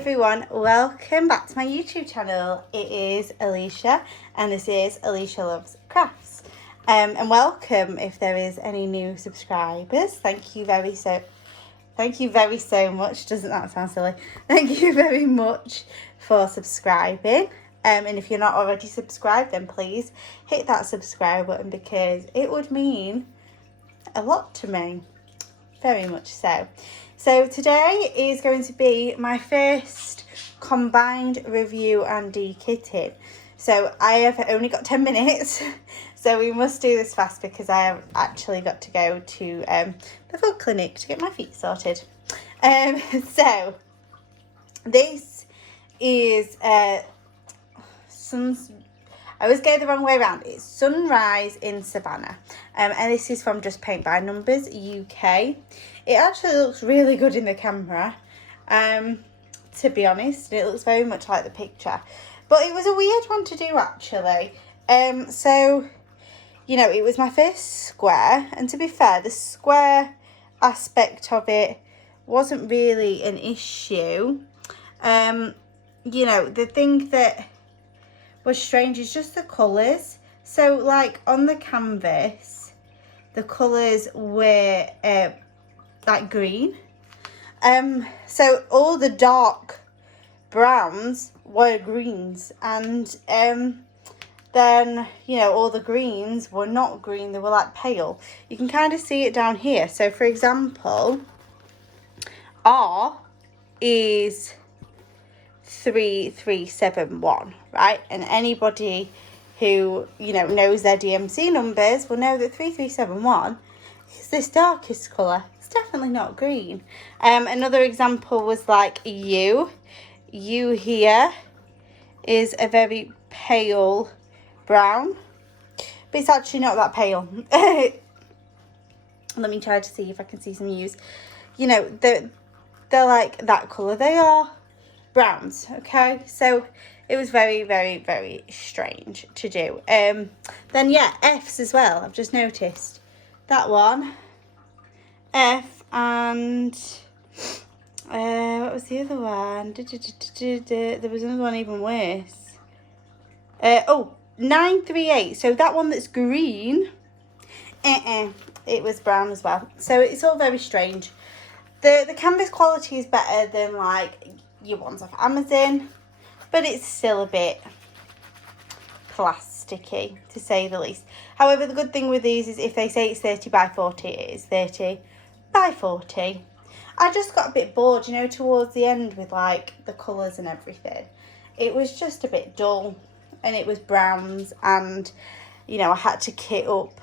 everyone, welcome back to my YouTube channel. It is Alisha and this is Alisha Loves Crafts. And welcome if there is any new subscribers. Thank you very so much. Doesn't that sound silly? Thank you very much for subscribing. And if you're not already subscribed, then please hit that subscribe button because it would mean a lot to me. Very much so. So today is going to be my first combined review and de-kitting. So I have only got 10 minutes, so we must do this fast because I have actually got to go to the foot clinic to get my feet sorted. So this is I always go the wrong way around. It's Sunrise in Savannah. And this is from Just Paint by Numbers UK. It actually looks really good in the camera, to be honest. It looks very much like the picture. But it was a weird one to do, actually. So, you know, it was my first square. And to be fair, the square aspect of it wasn't really an issue. You know, the thing that was strange is just the colours. So, like, on the canvas, the colours were like green. So all the dark browns were greens, and then, you know, all the greens were not green, they were like pale. You can kind of see it down here. So for example, R is 3371, right? And anybody who, you know, knows their DMC numbers will know that 3371 is this darkest colour. It's definitely not green. Another example was like U. U here is a very pale brown, but it's actually not that pale. Let me try to see if I can see some U's. You know, they're like that colour. They are browns, okay? So it was very, very, very strange to do. Then, yeah, F's as well. I've just noticed that one. F and what was the other one? There was another one even worse. Oh, 938. So that one that's green, it was brown as well. So it's all very strange. The canvas quality is better than like your ones off Amazon, but it's still a bit plasticky, to say the least. However, the good thing with these is if they say it's 30 by 40, it is 30 by 40. I just got a bit bored, you know, towards the end with like the colours and everything. It was just a bit dull, and it was browns, and, you know, I had to kit up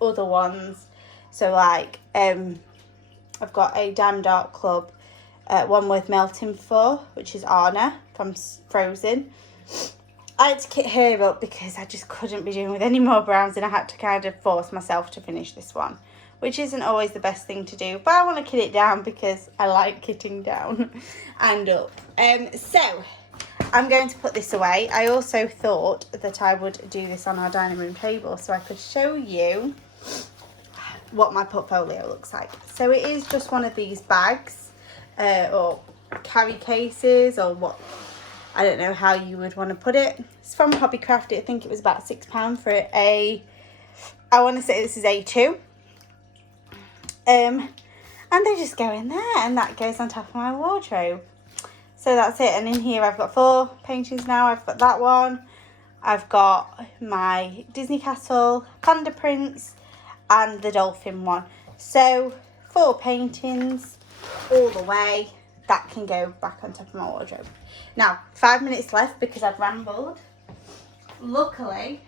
other ones. So like I've got a Diamond Art Club one with Melting For, which is Anna from Frozen. I had to kit her up because I just couldn't be doing with any more browns, and I had to kind of force myself to finish this one, which isn't always the best thing to do, but I want to kit it down because I like kitting down and up. So I'm going to put this away. I also thought that I would do this on our dining room table so I could show you what my portfolio looks like. So it is just one of these bags, or carry cases, or what, I don't know how you would want to put it. It's from Hobbycraft. I think it was about £6 for I want to say this is A2. And they just go in there, and that goes on top of my wardrobe. So that's it. And in here I've got 4 paintings now. I've got that one, I've got my Disney Castle, Panda Prince, and the dolphin one. So 4 paintings all the way. That can go back on top of my wardrobe. Now 5 minutes left because I've rambled. Luckily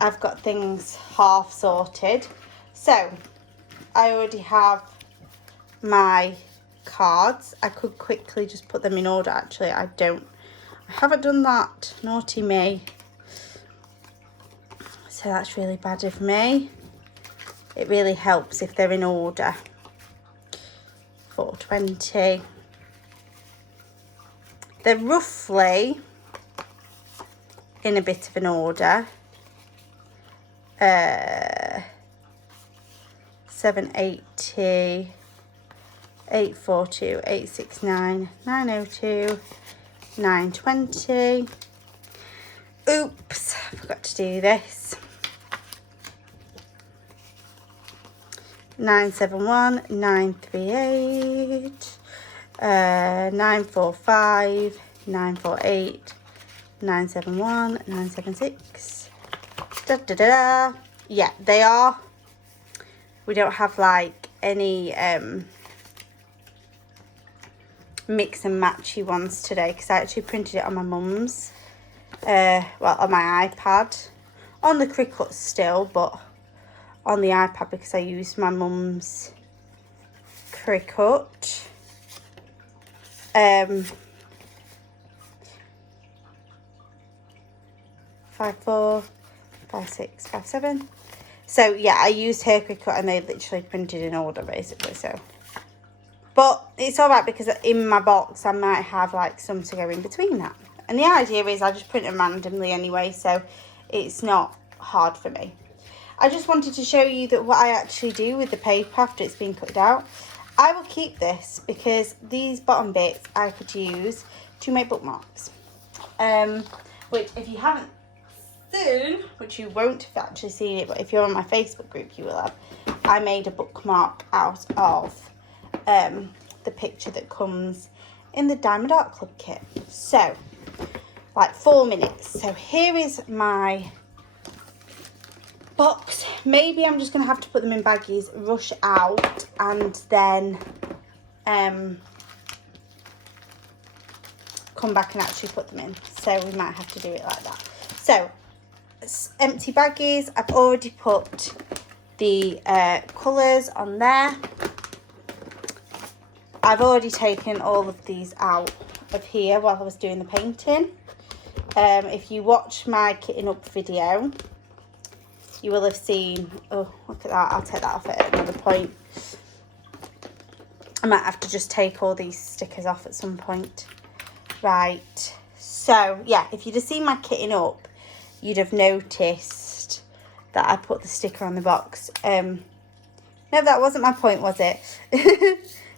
I've got things half sorted. So I already have my cards. I could quickly just put them in order. Actually, I haven't done that. Naughty me. So that's really bad of me. It really helps if they're in order. 420. They're roughly in a bit of an order. 780, 842, 869, 902, 920. Oops, I forgot to do this. 971, 938, 945, 948, 971, 976. Da da da da. Yeah, they are. We don't have like any mix and matchy ones today because I actually printed it on my mum's. Well, on my iPad. On the Cricut still, but on the iPad because I used my mum's Cricut. 54, 56, 57. So yeah, I used her Cricut and they literally printed in order basically. So, but it's all right because in my box I might have like some to go in between that. And the idea is I just print them randomly anyway, so it's not hard for me. I just wanted to show you that what I actually do with the paper after it's been cut out. I will keep this because these bottom bits I could use to make bookmarks. Which if you haven't seen, which you won't have actually seen it, but if you're on my Facebook group you will have, I made a bookmark out of the picture that comes in the Diamond Art Club kit. So, like 4 minutes. So here is my box. Maybe I'm just going to have to put them in baggies, rush out, and then come back and actually put them in. So we might have to do it like that. So, empty baggies. I've already put the colours on there. I've already taken all of these out of here while I was doing the painting. If you watch my kitting up video, you will have seen, oh, look at that, I'll take that off at another point. I might have to just take all these stickers off at some point. Right, so yeah, if you'd have seen my kitting up, you'd have noticed that I put the sticker on the box. No, that wasn't my point, was it?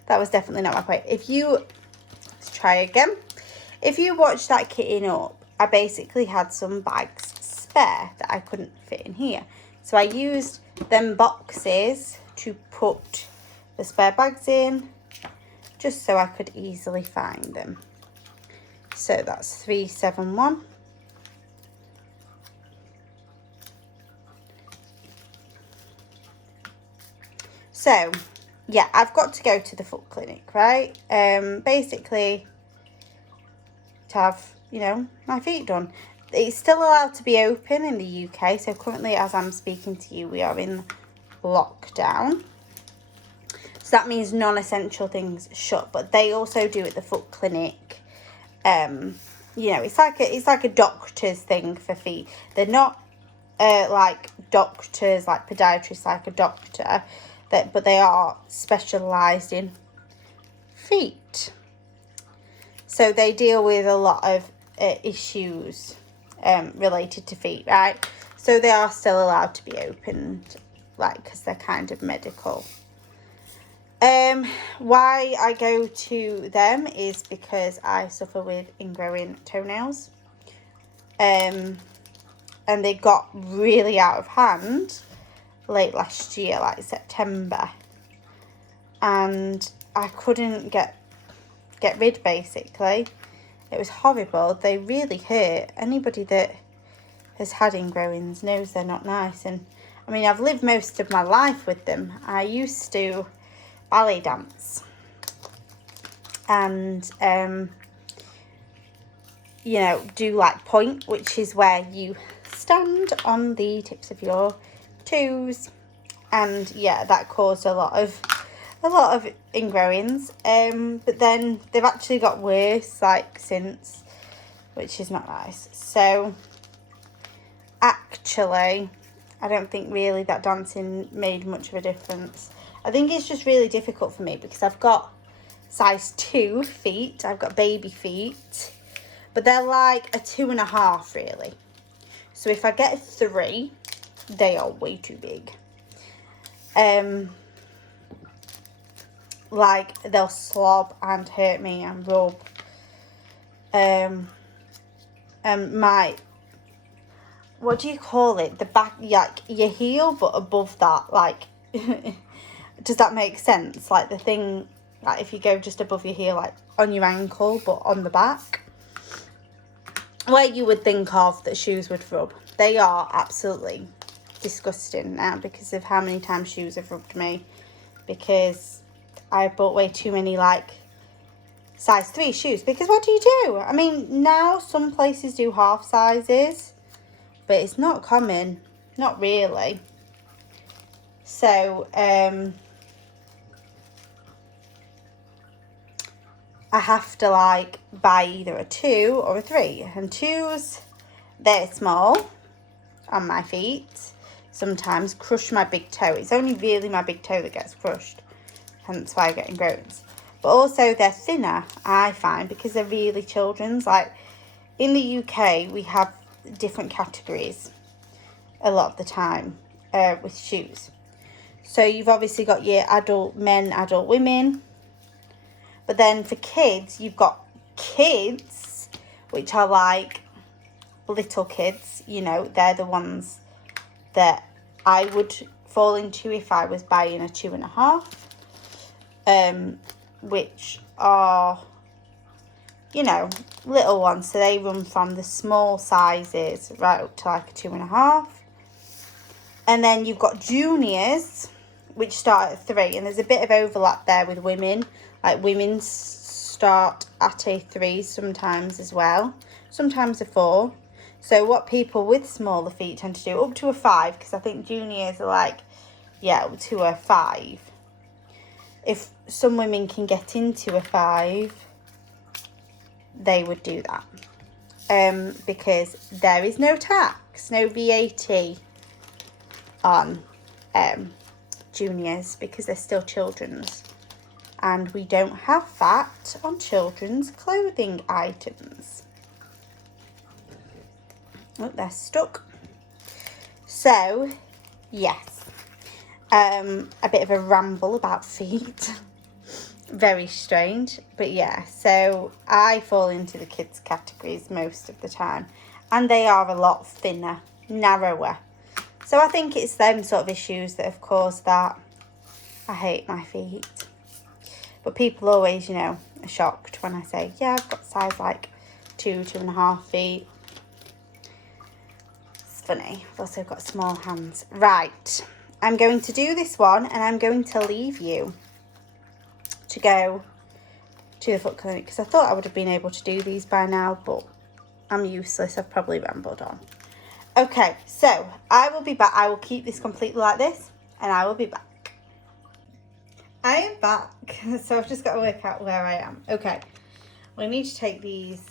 That was definitely not my point. Let's try again. If you watch that kitting up, I basically had some bags spare that I couldn't fit in here. So I used them boxes to put the spare bags in, just so I could easily find them. So that's 371. So, yeah, I've got to go to the foot clinic, right? Basically, to have, my feet done. It's still allowed to be open in the UK. So currently, as I'm speaking to you, we are in lockdown. So that means non-essential things shut. But they also do at the foot clinic. It's like a doctor's thing for feet. They're not like doctors, like podiatrists, like a doctor. But they are specialised in feet. So they deal with a lot of issues related to feet, right? So they are still allowed to be opened, like, because they're kind of medical. Why I go to them is because I suffer with ingrowing toenails. And they got really out of hand late last year, like September, and I couldn't get rid, basically. It was horrible. They really hurt. Anybody that has had ingrowings knows they're not nice. And I mean, I've lived most of my life with them. I used to ballet dance and do like point, which is where you stand on the tips of your toes, and yeah, that caused a lot of ingrowings, but then they've actually got worse since, which is not nice. So actually I don't think really that dancing made much of a difference. I think it's just really difficult for me because I've got size 2 feet. I've got baby feet, but they're like a 2.5 really. So if I get a 3, they are way too big. like they'll slob and hurt me and rub. My, what do you call it? The back, like your heel, but above that, like, does that make sense? Like the thing, like if you go just above your heel, like on your ankle, but on the back, where you would think of that shoes would rub. They are absolutely disgusting now because of how many times shoes have rubbed me, because I bought way too many like size 3 shoes. Because what do you do? I mean, now some places do half sizes, but it's not common, not really. So I have to like buy either a 2 or a 3, and 2s, they're small on my feet, sometimes crush my big toe. It's only really my big toe that gets crushed, hence why I get ingrowns. But also they're thinner, I find, because they're really children's. Like in the UK we have different categories a lot of the time with shoes. So you've obviously got your adult men, adult women, but then for kids you've got kids, which are like little kids, you know, they're the ones that I would fall into if I was buying a 2.5, which are, you know, little ones. So they run from the small sizes right up to like a 2.5. And then you've got juniors, which start at 3, and there's a bit of overlap there with women. Like women start at a 3 sometimes as well, sometimes a 4. So what people with smaller feet tend to do, up to a 5, because I think juniors are like, yeah, up to a 5. If some women can get into a 5, they would do that. Because there is no tax, no VAT on juniors, because they're still children's. And we don't have VAT on children's clothing items. Oh, they're stuck. So, yes. A bit of a ramble about feet. Very strange. But yeah, so I fall into the kids categories most of the time. And they are a lot thinner, narrower. So I think it's them sort of issues that have caused that. I hate my feet. But people always, you know, are shocked when I say, yeah, I've got size like 2.5 feet. It's funny. I've also got small hands. Right. I'm going to do this one, and I'm going to leave you to go to the foot clinic, because I thought I would have been able to do these by now, but I'm useless. I've probably rambled on. Okay, so I will be back. I will keep this completely like this, and I will be back. I am back. So I've just got to work out where I am. Okay, we need to take these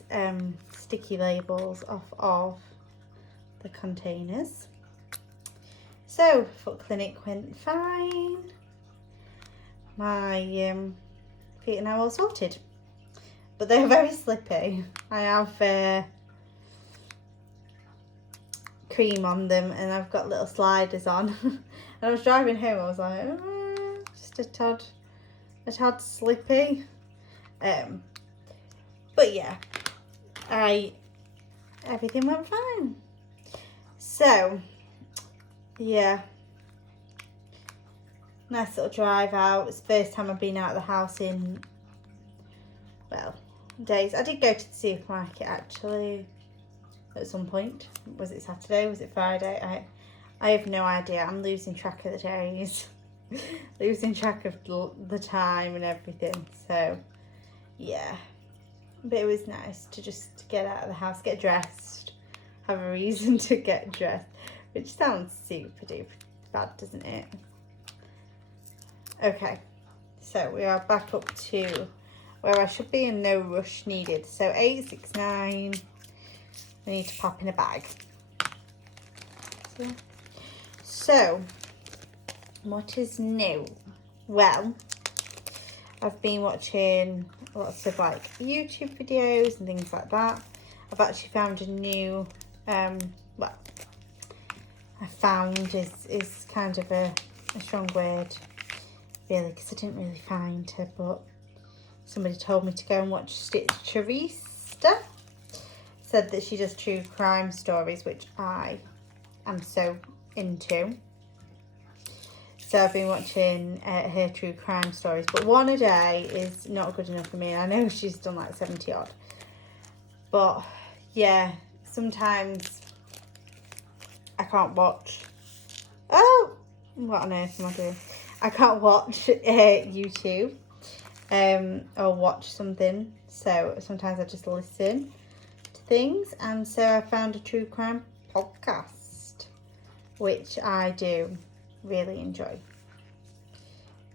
sticky labels off of the containers. So foot clinic went fine. My feet are now all sorted, but they're very slippy. I have cream on them, and I've got little sliders on. And I was driving home, I was like, just a tad slippy. But yeah, everything went fine. So yeah, nice little drive out. It's the first time I've been out of the house in, well, days. I did go to the supermarket actually at some point. Was it Saturday? Was it Friday? I have no idea. I'm losing track of the days. Losing track of the time and everything. So yeah, but it was nice to just get out of the house, get dressed, have a reason to get dressed, which sounds super duper bad, doesn't it? Okay, so we are back up to where I should be, and no rush needed. So 869, we need to pop in a bag. So what is new? Well, I've been watching lots of like YouTube videos and things like that. I've actually found a new, well, I found is kind of a strong word. really, because I didn't really find her, but somebody told me to go and watch Stitch Teresa. Said that she does true crime stories, which I am so into. So I've been watching her true crime stories, but one a day is not good enough for me. I know she's done like 70 odd, but yeah, sometimes I can't watch. Oh, what on earth am I doing? I can't watch YouTube or watch something, so sometimes I just listen to things. And so I found a true crime podcast, which I do really enjoy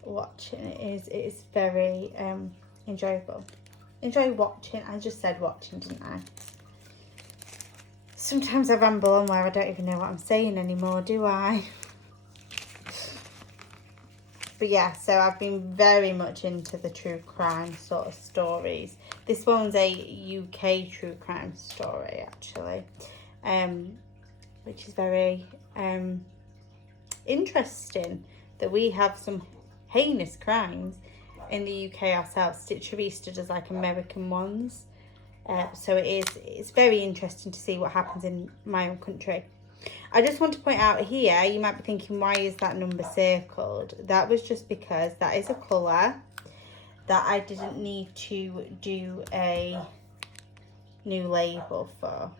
watching. It is very enjoyable. Enjoy watching. I just said watching, didn't I? Sometimes I ramble on where I don't even know what I'm saying anymore, do I? But yeah, so I've been very much into the true crime sort of stories. This one's a UK true crime story, actually, which is very interesting that we have some heinous crimes in the UK ourselves. Stitch Teresa does like American ones, so it's very interesting to see what happens in my own country. I just want to point out here, you might be thinking, why is that number circled? That was just because that is a colour that I didn't need to do a new label for.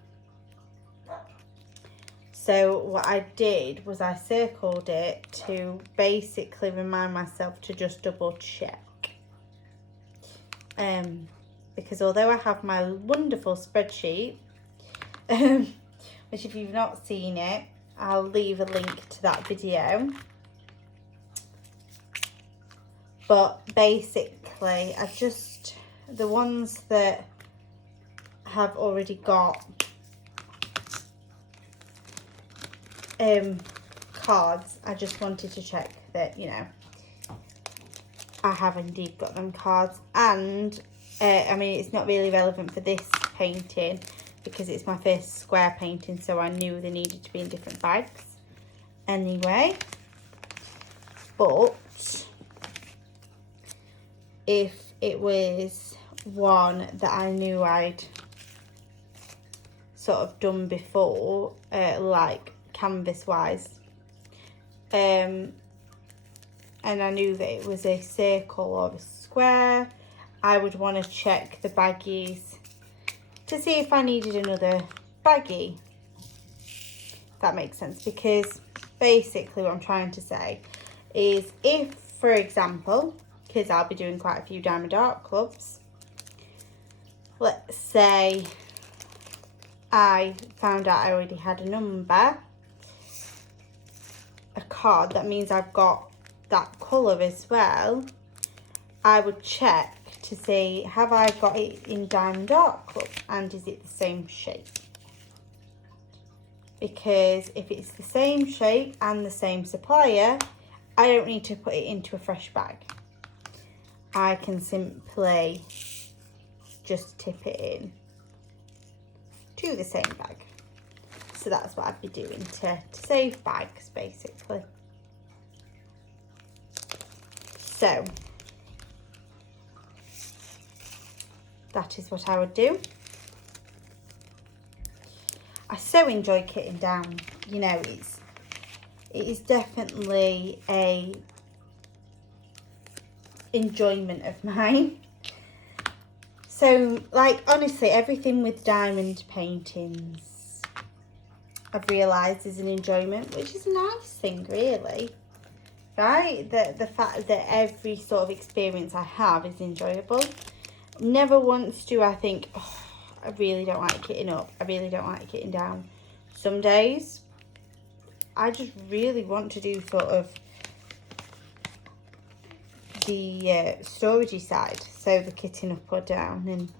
So what I did was I circled it to basically remind myself to just double check. Because although I have my wonderful spreadsheet, which if you've not seen it, I'll leave a link to that video. But basically, the ones that have already got cards, I just wanted to check that, you know, I have indeed got them cards. And I mean, it's not really relevant for this painting because it's my first square painting, so I knew they needed to be in different bags anyway. But if it was one that I knew I'd sort of done before, like canvas wise, and I knew that it was a circle or a square, I would want to check the baggies to see if I needed another baggie. If that makes sense, because basically what I'm trying to say is, if, for example, because I'll be doing quite a few Diamond Art Clubs, let's say I found out I already had a number, a card, that means I've got that colour as well. I would check to see, have I got it in Diamond Art Club and is it the same shape? Because if it's the same shape and the same supplier, I don't need to put it into a fresh bag. I can simply just tip it in to the same bag. So that's what I'd be doing to save bags, basically. So that is what I would do. I so enjoy kitting down. You know, it is definitely a enjoyment of mine. So, like, honestly, everything with diamond paintings, I've realised, is an enjoyment, which is a nice thing, really. Right? The fact that every sort of experience I have is enjoyable. Never once do I think, oh, I really don't like kitting up. I really don't like kitting down. Some days, I just really want to do sort of the storagey side. So the kitting up or down. And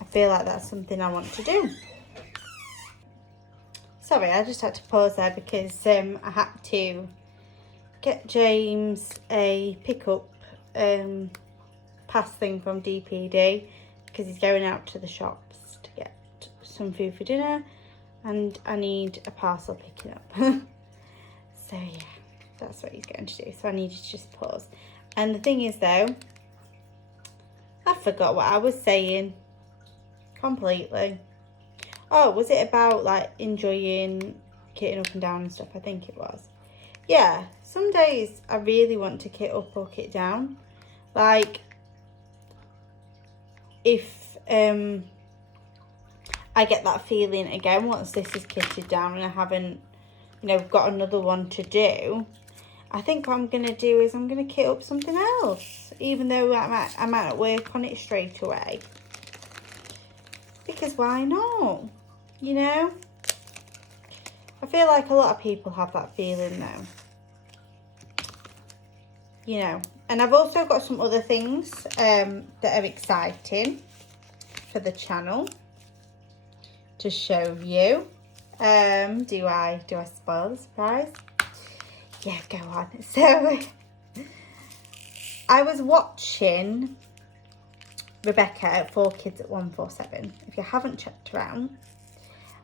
I feel like that's something I want to do. Sorry, I just had to pause there because I had to get James a pickup pass thing from DPD because he's going out to the shops to get some food for dinner and I need a parcel picking up. So yeah, That's what he's going to do. So I needed to just pause. And the thing is though, I forgot what I was saying completely. Oh, was it about like enjoying kitting up and down and stuff? I think it was. Yeah, some days I really want to kit up or kit down. Like if I get that feeling again once this is kitted down and I haven't, you know, got another one to do, I think what I'm going to do is I'm going to kit up something else, even though I might not work on it straight away. Because why not? You know? I feel like a lot of people have that feeling though. You know. And I've also got some other things that are exciting for the channel to show you. Do I spoil the surprise? Yeah, go on. So I was watching Rebecca at 4 Kids at 147. If you haven't checked her out,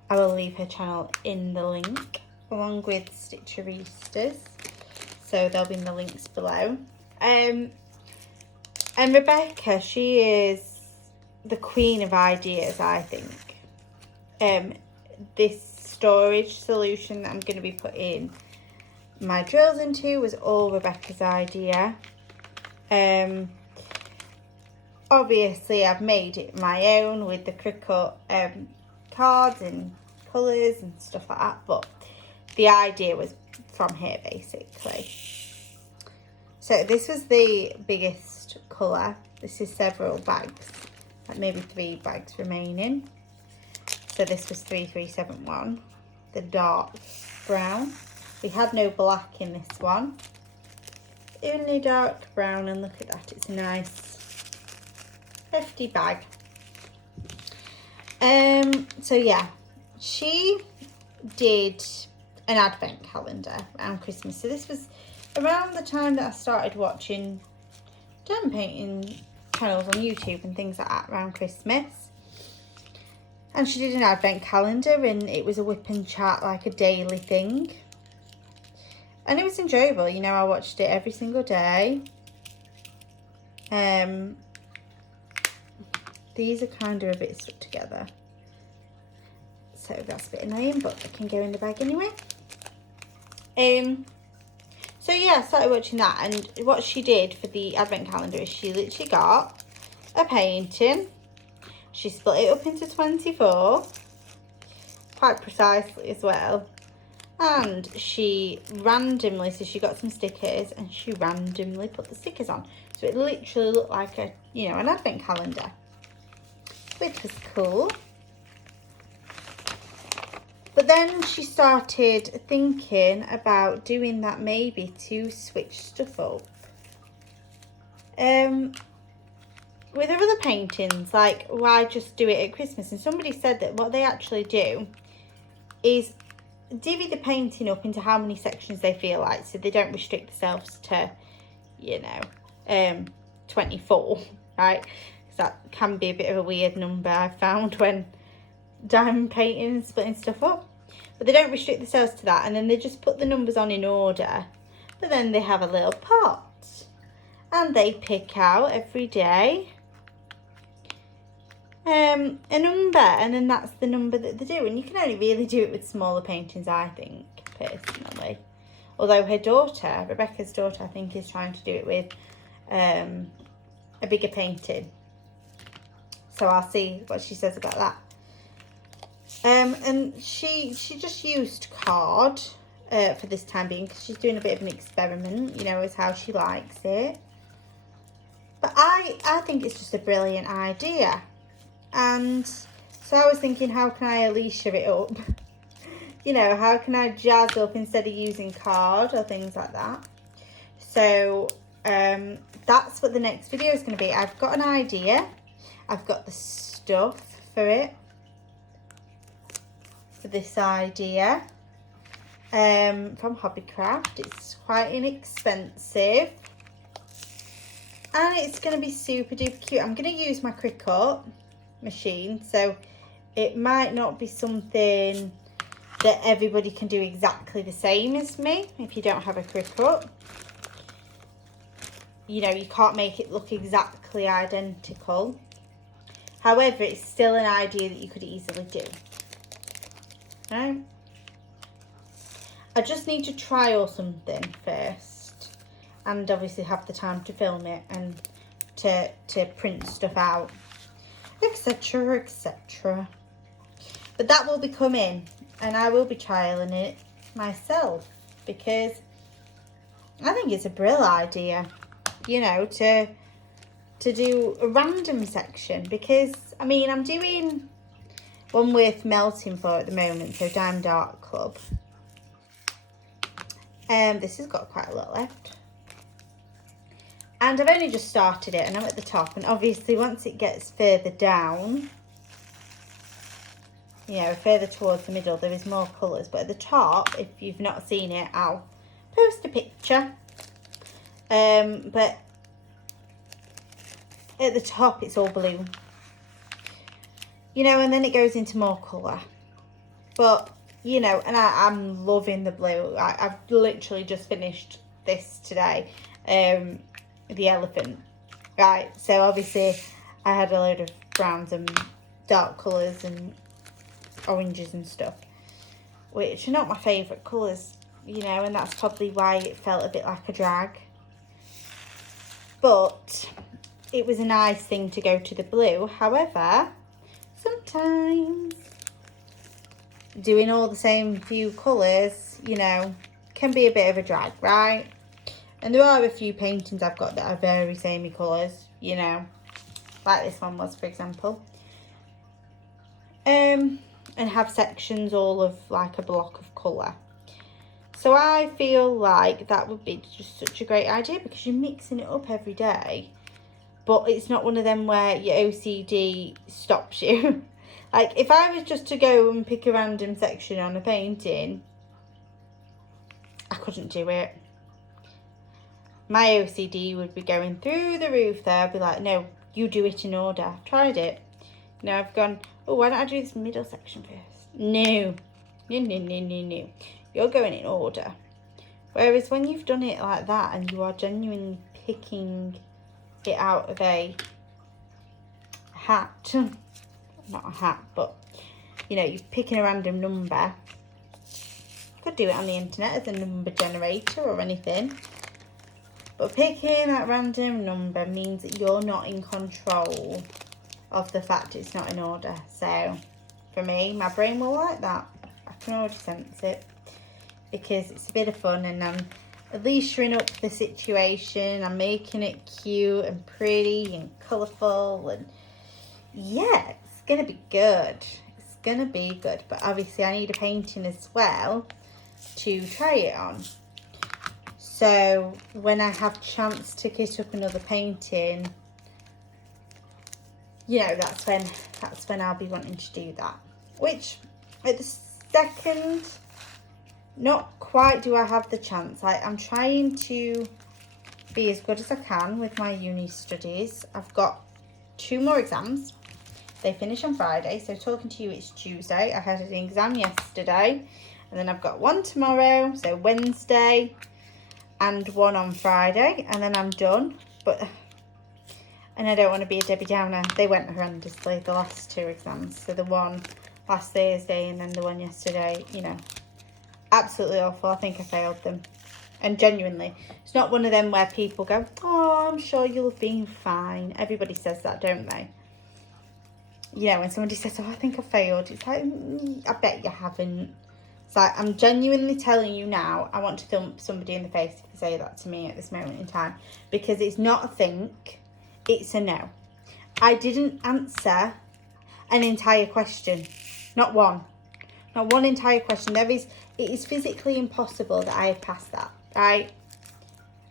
I will leave her channel in the link along with Stitcheristas. So they'll be in the links below. And Rebecca, she is the queen of ideas, I think. This storage solution that I'm going to be putting my drills into was all Rebecca's idea. Obviously I've made it my own with the Cricut cards and colours and stuff like that, but the idea was from here basically. So this was the biggest colour. This is several bags, like maybe 3 bags remaining. So this was 3371, the dark brown. We had no black in this one, only dark brown, and look at that, it's a nice hefty bag. So yeah, she did an advent calendar around Christmas. So this was around the time that I started watching diamond painting channels on YouTube and things like that around Christmas. And she did an advent calendar, and it was a whip and chat, like a daily thing. And it was enjoyable, you know, I watched it every single day. These are kind of a bit stuck together. So that's a bit annoying, but they can go in the bag anyway. So yeah, I started watching that, and what she did for the advent calendar is she literally got a painting. She split it up into 24, quite precisely as well. And she randomly, so she got some stickers and she randomly put the stickers on. So it literally looked like a, you know, an advent calendar, which was cool. But then she started thinking about doing that maybe to switch stuff up. With her other paintings, like, why just do it at Christmas? And somebody said that what they actually do is divvy the painting up into how many sections they feel like, so they don't restrict themselves to, you know, 24, right? Because that can be a bit of a weird number, I've found, when diamond painting and splitting stuff up. But they don't restrict themselves to that, and then they just put the numbers on in order. But then they have a little pot, and they pick out every day a number, and then that's the number that they do. And you can only really do it with smaller paintings, I think, personally. Although her daughter, Rebecca's daughter, I think is trying to do it with a bigger painting. So I'll see what she says about that. And she just used card for this time being, because she's doing a bit of an experiment, you know, is how she likes it. But I think it's just a brilliant idea. And so I was thinking, how can I Alisha it up? You know, how can I jazz up instead of using card or things like that? So that's what the next video is going to be. I've got an idea. I've got the stuff for it, for this idea, from Hobbycraft. It's quite inexpensive. And it's going to be super duper cute. I'm going to use my Cricut machine, so it might not be something that everybody can do exactly the same as me if you don't have a Cricut. You know, you can't make it look exactly identical. However, it's still an idea that you could easily do. Right? I just need to trial something first, and obviously have the time to film it and to print stuff out, etc, etc. But that will be coming, and I will be trialing it myself, because I think it's a brilliant idea, you know, to do a random section, because I mean, I'm doing one with melting for at the moment, so Diamond Art Club. This has got quite a lot left, and I've only just started it, and I'm at the top, and obviously once it gets further down, you know, further towards the middle, there is more colours. But at the top, if you've not seen it, I'll post a picture. But at the top, it's all blue. You know, and then it goes into more colour. But, you know, and I'm loving the blue. I've literally just finished this today. The elephant. Right, so obviously I had a load of browns and dark colours and oranges and stuff, which are not my favourite colours, you know, and that's probably why it felt a bit like a drag. But it was a nice thing to go to the blue. However, sometimes doing all the same few colours, you know, can be a bit of a drag, right? And there are a few paintings I've got that are very samey colours, you know, like this one was, for example. And have sections all of like a block of colour. So I feel like that would be just such a great idea, because you're mixing it up every day, but it's not one of them where your OCD stops you. Like, if I was just to go and pick a random section on a painting, I couldn't do it. My OCD would be going through the roof there. I'd be like, no, you do it in order. I've tried it. You know, I've gone, oh, why don't I do this middle section first? No. No. You're going in order. Whereas when you've done it like that and you are genuinely picking it out of a hat, not a hat, but, you know, you're picking a random number. You could do it on the internet as a number generator or anything. But picking that random number means that you're not in control of the fact it's not in order. So for me, my brain will like that. I can already sense it, because it's a bit of fun, and I'm Alishing up the situation. I'm making it cute and pretty and colourful, and yeah, it's gonna be good. It's gonna be good. But obviously I need a painting as well to try it on. So when I have chance to kit up another painting, you know, that's when I'll be wanting to do that. Which at the second, not quite do I have the chance. I'm trying to be as good as I can with my uni studies. I've got 2 more exams. They finish on Friday, so talking to you, it's Tuesday. I had an exam yesterday, and then I've got 1 tomorrow, so Wednesday, and 1 on Friday, and then I'm done. And I don't want to be a Debbie Downer. They went horrendously, the last 2 exams. So the one last Thursday and then the one yesterday, you know, absolutely awful. I think I failed them. And genuinely, it's not one of them where people go, oh, I'm sure you'll have been fine. Everybody says that, don't they? You know, when somebody says, oh, I think I failed, it's like, I bet you haven't. It's like, I'm genuinely telling you now, I want to thump somebody in the face if they say that to me at this moment in time. Because it's not a think, it's a no. I didn't answer an entire question. Not one. Not one entire question. It is physically impossible that I have passed that, right?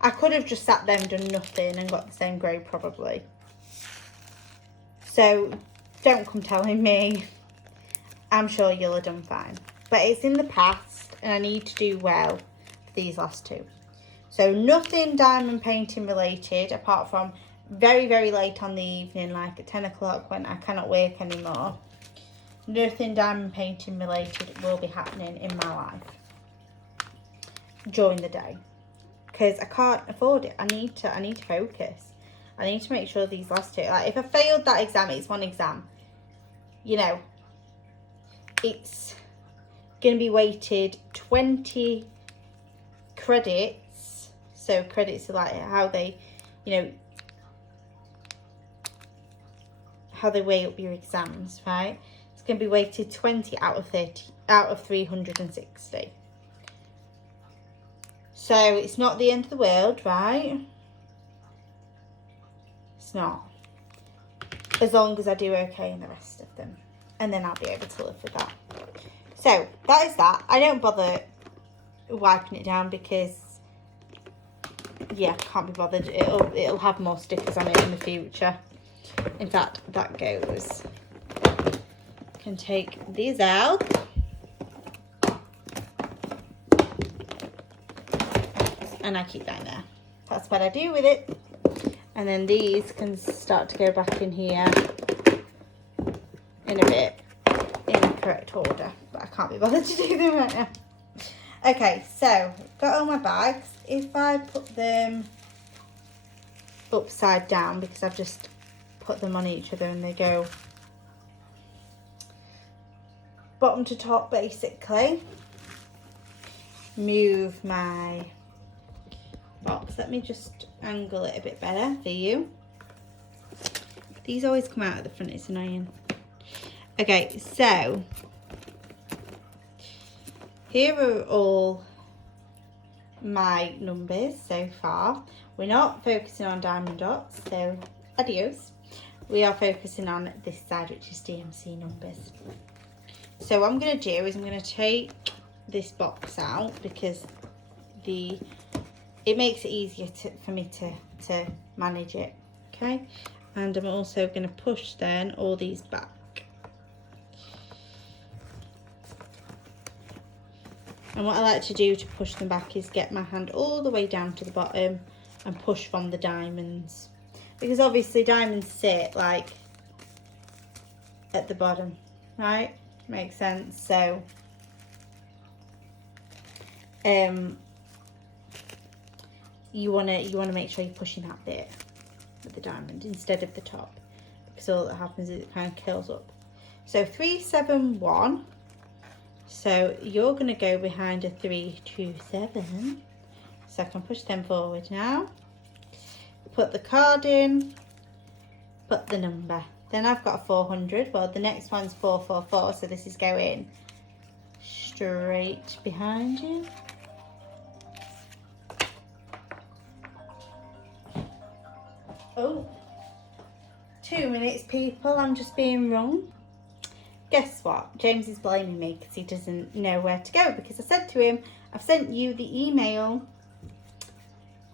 I could have just sat there and done nothing and got the same grade probably. So don't come telling me. I'm sure you'll have done fine. But it's in the past, and I need to do well for these last 2. So nothing diamond painting related, apart from very, very late on the evening, like at 10 o'clock when I cannot work anymore. nothing diamond painting related will be happening in my life during the day, because I can't afford it. I need to focus. I need to make sure these last two, like if I failed that exam, it's one exam, you know, it's going to be weighted 20 credits. So credits are like how they, you know, how they weigh up your exams, right? It's going to be weighted 20 out of 360. So it's not the end of the world, right? It's not. As long as I do okay in the rest of them. And then I'll be able to live with that. So that is that. I don't bother wiping it down because, yeah, can't be bothered. It'll have more stickers on it in the future. In fact, that goes. Can take these out. And I keep that in there. That's what I do with it. And then these can start to go back in here in a bit in the correct order. But I can't be bothered to do them right now. Okay, so got all my bags. If I put them upside down, because I've just put them on each other and they go bottom to top basically. Move my box. Let me just angle it a bit better for you. These always come out at the front, it's annoying. Okay, so here are all my numbers so far. We're not focusing on diamond dots, so adios. We are focusing on this side, which is DMC numbers. So what I'm going to do is I'm going to take this box out because it makes it easier for me to manage it, okay? And I'm also going to push then all these back. And what I like to do to push them back is get my hand all the way down to the bottom and push from the diamonds. Because obviously diamonds sit like at the bottom, right? Makes sense. So you wanna make sure you're pushing that bit with the diamond instead of the top, because all that happens is it kind of curls up. So 371. So you're gonna go behind a 327. So I can push them forward now. Put the card in. Put the number. Then I've got a 400. Well, the next one's 444. So this is going straight behind you. Oh, 2 minutes, people. I'm just being wrong. Guess what? James is blaming me because he doesn't know where to go, because I said to him, I've sent you the email,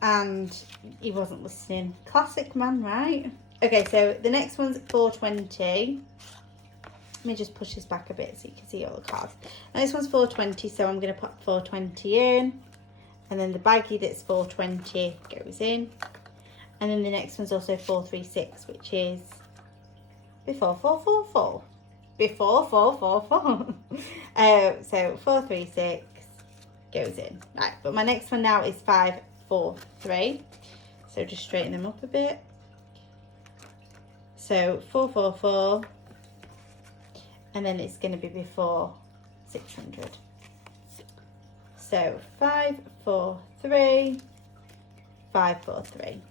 and he wasn't listening. Classic man, right? Okay, so the next one's 420. Let me just push this back a bit so you can see all the cards. The next one's 420, so I'm going to put 420 in. And then the baggie that's 420 goes in. And then the next one's also 436, which is before 444. Before 444. So 436 goes in. Right, but my next one now is 543. So just straighten them up a bit. So 444. And then it's going to be before 600. So 543, 543.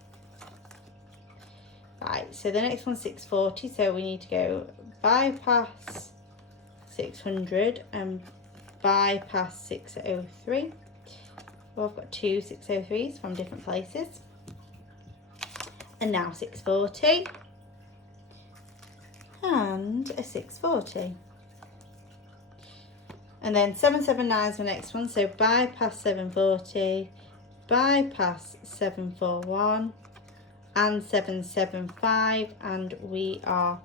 Right, so the next one's 640, so we need to go bypass 600 and bypass 603. Well, I've got two 603s from different places. And now 640. And a 640. And then 779 is the next one, so bypass 740, bypass 741 and 775, and we are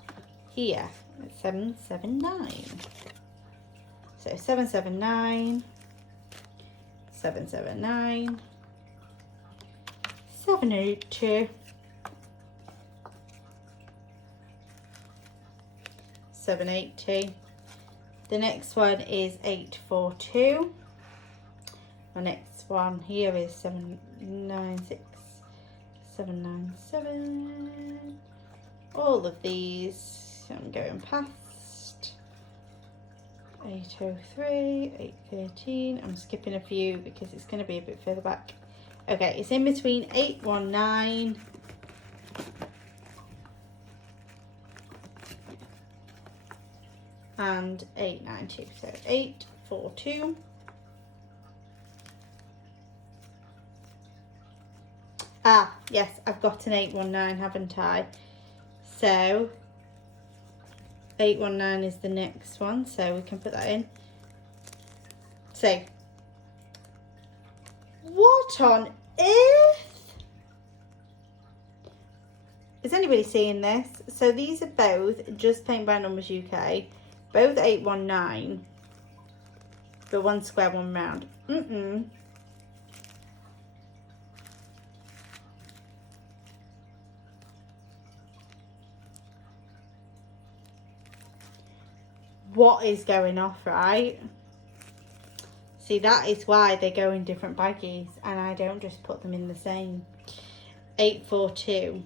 here at 779. So 779, 779, 782, 780, The next one is 842. My next one here is 796, 797. All of these I'm going past. 803, 813. I'm skipping a few because it's going to be a bit further back. Okay, it's in between 819 and 892. So 842. Ah, yes, I've got an 819, haven't I? So 819 is the next one, so we can put that in. So, what on earth? Is anybody seeing this? So these are both just Paint by Numbers UK, both 819, but one square, one round. What is going off, right? See, that is why they go in different baggies and I don't just put them in the same. 842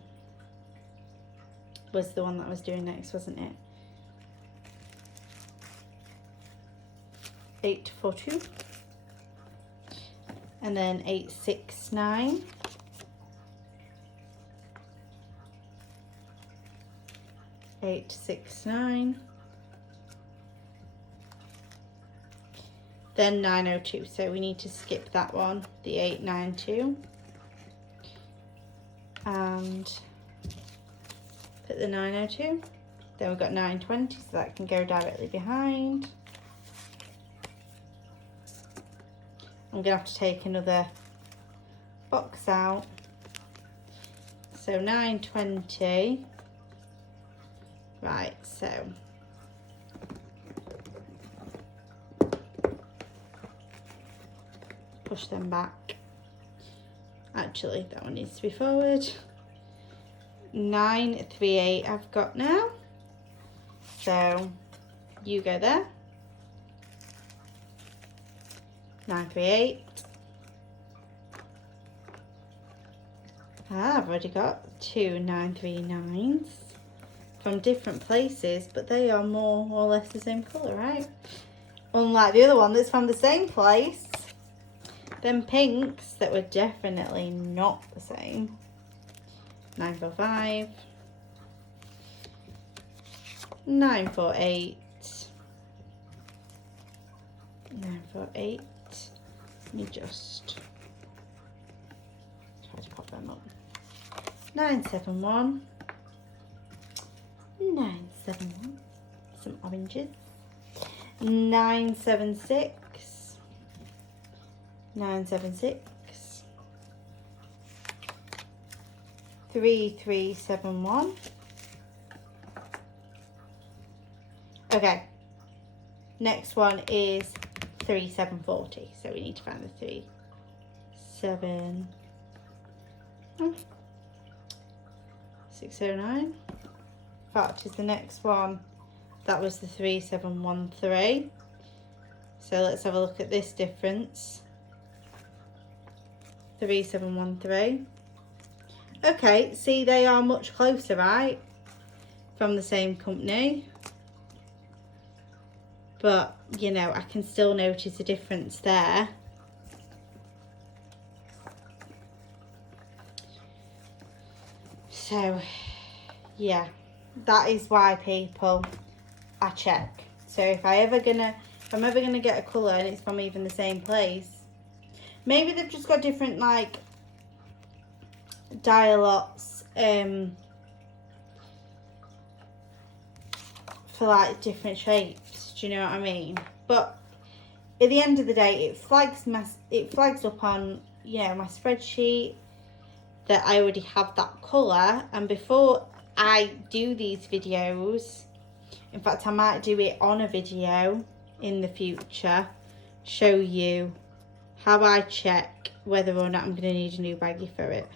was the one that I was doing next, wasn't it? 842. And then 869. 869. Then 902, so we need to skip that one, the 892. And put the 902. Then we've got 920, so that can go directly behind. I'm going to have to take another box out. So 920. Right, so push them back. Actually, that one needs to be forward. 938 I've got now. So you go there. 938. I've already got two 939s from different places, but they are more or less the same colour, right? Unlike the other one that's from the same place. Them pinks that were definitely not the same. 945. 948. 948. Let me just try to pop them up. 971. 971. Some oranges. 976. 976. 3371. Okay. Next one is 3740. So we need to find the 37. 609. That is the next one. That was the 3713. So let's have a look at this difference. 3713. Okay, see, they are much closer, right? From the same company. But, you know, I can still notice a difference there. So, yeah, that is why, people, I check. So if I'm ever gonna get a colour and it's from even the same place, maybe they've just got different, like, dye lots for, like, different shapes. Do you know what I mean? But at the end of the day, it flags up on, you know, my spreadsheet that I already have that colour. And before I do these videos, in fact, I might do it on a video in the future, show you how I check whether or not I'm going to need a new baggie for it.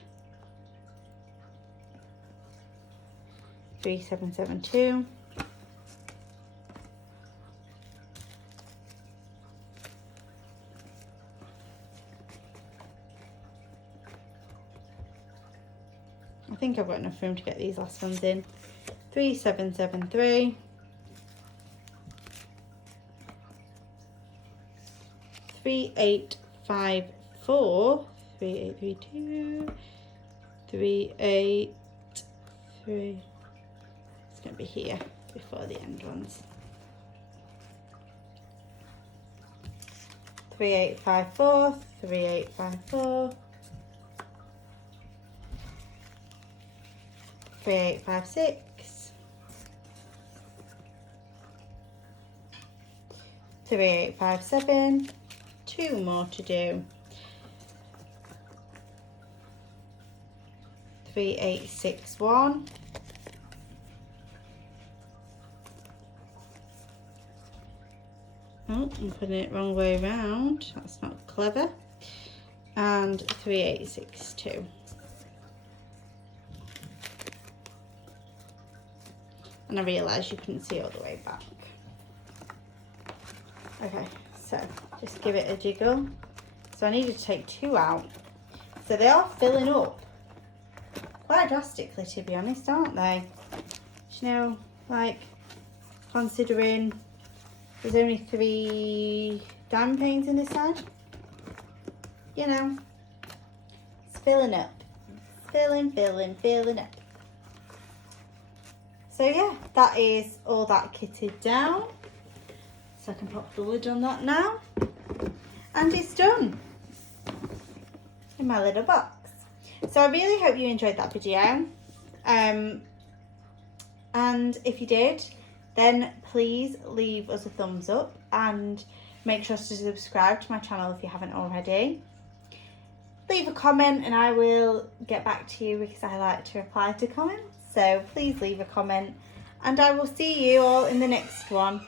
3772. think I've got enough room to get these last ones in. 3773. 3854. 3832. 383. It's going to be here before the end ones. 3854. 3854. 3856. 3857. 2 more to do. 3861. 'Oh, I'm putting it wrong way around. That's not clever. And 3862. And I realised you couldn't see all the way back. Okay, so just give it a jiggle. So I needed to take 2 out. So they are filling up quite drastically, to be honest, aren't they? You know, like, considering there's only 3 diamond paintings in this side. You know, it's filling up. Filling up. So yeah, that is all that kitted down. So I can pop the lid on that now. And it's done in my little box. So I really hope you enjoyed that video. And if you did, then please leave us a thumbs up and make sure to subscribe to my channel if you haven't already. Leave a comment and I will get back to you because I like to reply to comments. So please leave a comment and I will see you all in the next one.